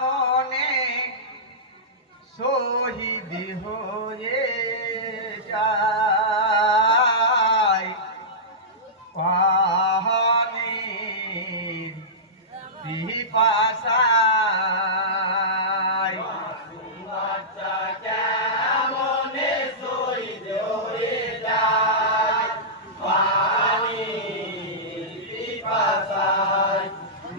মনে শহীদ হয়ে যায় পাহাড়ের পিপাসায় মনে শহীদ হয়ে যায় পানি পিপাসায়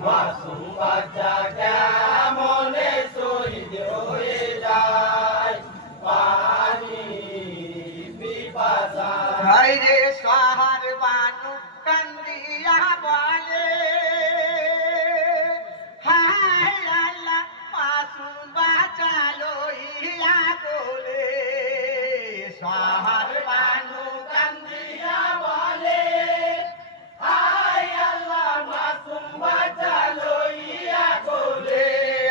মাসুম বাচ্চা কেমনে শহীদ হয়ে যায় পানি পিপাসায় রে সাহার বানু কান্দিয়া বলে হায় আল্লাহ মাসুম বাঁচালো ইয়া বলে সাহার বানু কান্দিয়া বলে হায় আল্লাহ মাসুম বাঁচালো ইয়া বলে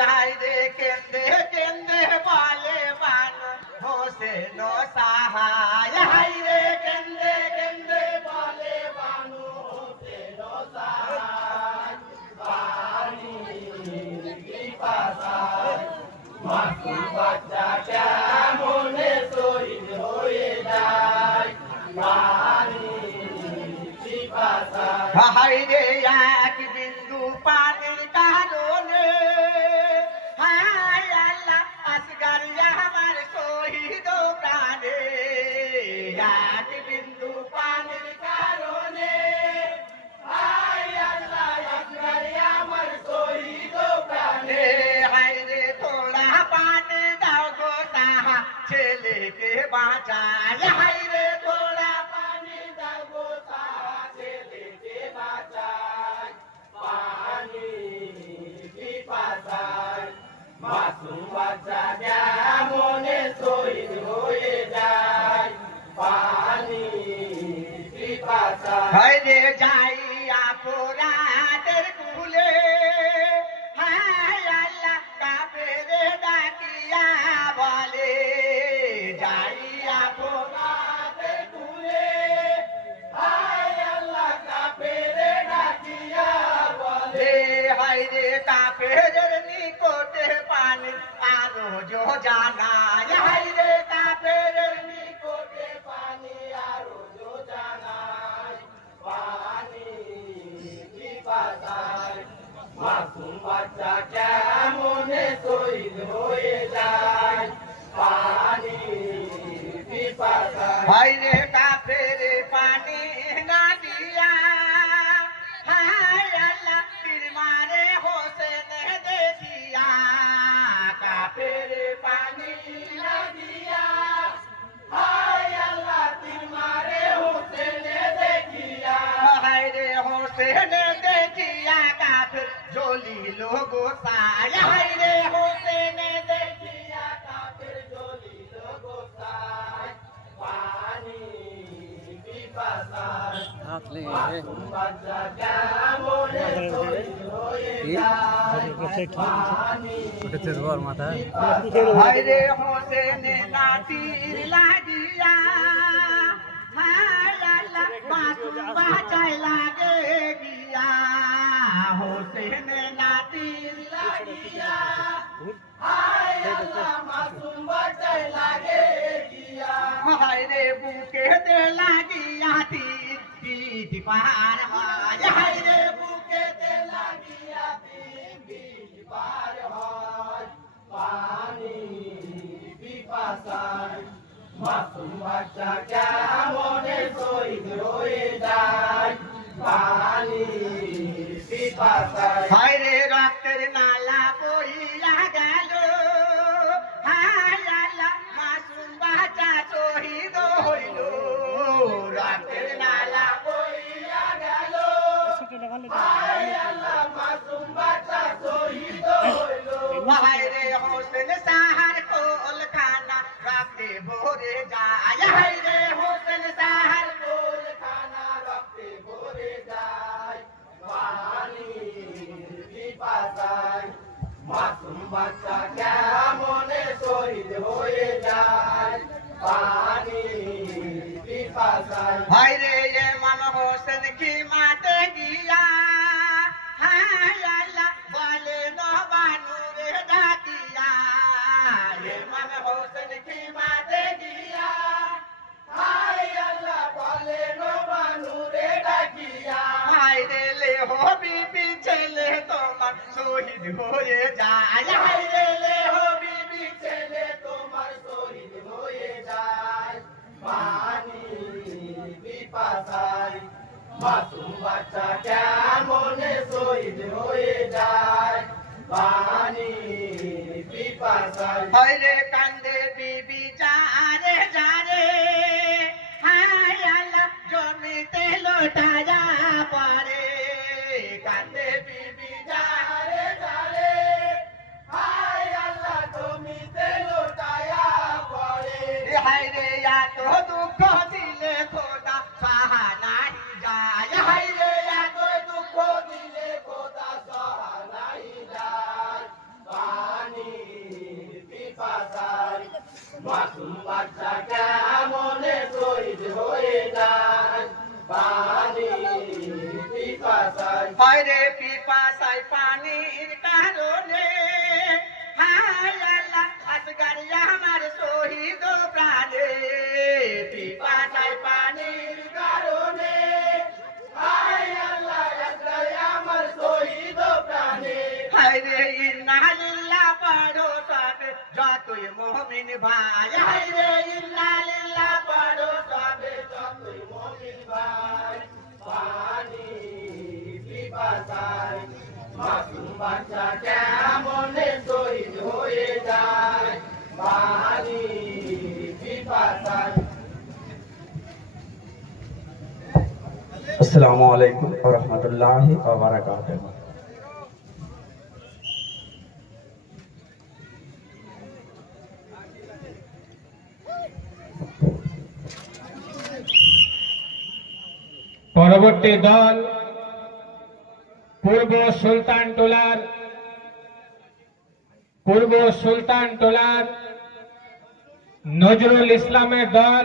হায় রে কেন্দে কেন্দে বলে বানু হোসেন সাহায় হায় রে কেন্দে কেন্দে বলে বানু হোসেন সাহায় পানি পিপাসায় মাসুম বাচ্চা কেমনে শহীদ হয়ে যায় পানি পিপাসায় হায় রে এক বিন্দু পানির কারণে হায় আল্লাহ আসগার আমার শহীদ প্রাণে এক বিন্দু পানির কারণে হায় আল্লাহ আকবার আমার শহীদ প্রাণে হায় রে থোড়া পানি দাও গো সাহা ছেলেকে বাঁচায় হায় রে থোড়া পানি দাও সাহা ছেলেকে বাঁচায় পানি পিপাসায় মাসুম বাচ্চা কেমনে শহীদ হয়ে যায় পানি পিপাসায় হায় রে যাইয়া পোরাদের কুলে হায় আল্লাহ কাফের ডাকিয়া বলে যাইয়া রাতের কুলে হায় আল্লাহ কাফেরে ডাকিয়া বলে হায় রে কাফের নিকটে পানি আরো জো জানায় হায় রে কাফের নিকটে পানি আরো জানায় পানি পিপাসায় মাসুম বাচ্চা কেমনে শহীদ হয়ে যায় পানি পিপাসায় হায় রে কাফের পানি না দিয়া হায় আল্লাহ তীর মারে হোসেন দেখিয়া কাফের পানি না দিয়া হায় আল্লাহ তীর মারে হোসেনে দেখিয়া হায় রে হোসেন দেখিয়া কাফের জ্বলিল গোসায় হায় রে হোসেন দেখিয়া কাফের জ্বলিল গোসায় পানি পিপাসায় মাসুম বাচ্চা কেমনে শহীদ হয়ে যায় পানি হায় রে হোসেন লাঠির লাগিয়া হায় আল্লাহ মাসুম বাঁচাই লাগে গিয়া হোসেন লাঠির লাগিয়া হায় আল্লাহ মাসুম বাচ্চায় লাগে গিয়া হায় রে বুকেতে লাগিয়া তীর পার হয় হায় রে বুকেতে লাগিয়া বিষ পার হয় পানি পিপাসায় মাসুম বাচ্চা কেমনে শহীদ হয়ে যায় পানি পিপাসায় হায় রে রক্তের নালা বইয়া গেল হায় আল্লাহ মাসুম বাচ্চা শহীদ হইল রক্তের নালা বইয়া গেল হায় আল্লাহ মাসুম বাচ্চা শহীদ হইল হায় রে হোসেন সাহার কোলখানা রক্তে ভরে যায় হায় রে হোসেন সাহার কোলখানা রক্তে ভরে যায় পানি পিপাসায় মাসুম বাচ্চা কেমনে শহীদ হয়ে যায় পানি পিপাসায় হায় রে এ মান হোসেন কি মাতে গিয়া হায় শহীদ হয়ে যায় হায় রে লেহো বিবি ছেলে তোমার শহীদ হয়ে যায় পানি পিপাসায় মাসুম বাচ্চা কেমনে শহীদ হয়ে যায় পানি পিপাসায় হায় রে কান্দে বিবি যারে যারে হায় আল্লাহ জমিতে লোটায়া পরে কান্দে বিবি যারে যারে হায় আল্লাহ জমিতে লোটায়া পড়ে হায় রে এত দুঃখ দিলে খোদা সাহা নাহি যায় হায় রে এত দুঃখ দিলে খোদা সহা নাই যায় পানি পিপাসায় মাসুম বাচ্চা কেমনে শহীদ হয়ে যায় পানি পিপাসায় হায় রে পিপাসায় পানির কারণে হায় আল্লাহ আসগার আমার শহীদ প্রাণে পিপাসায় পানির কারণে হায় আল্লাহ একলাই আমার শহীদ প্রাণে হায় রে ইন্না লিল্লাহ পড়ো সবে যতই মুমিন ভাই হায় রে ইন্না লিল্লাহ পড়ো সবে যতই মুমিন ভাই পানি পিপাসায় মাসুম বাচ্চা কেমনে শহীদ হয়ে যায় পানি পিপাসায় আসসালামু আলাইকুম ওয়া রাহমাতুল্লাহি ওয়া বারাকাতুহু। পরবর্তী দল পূর্ব সুলতান টোলার নজরুল ইসলামের দল।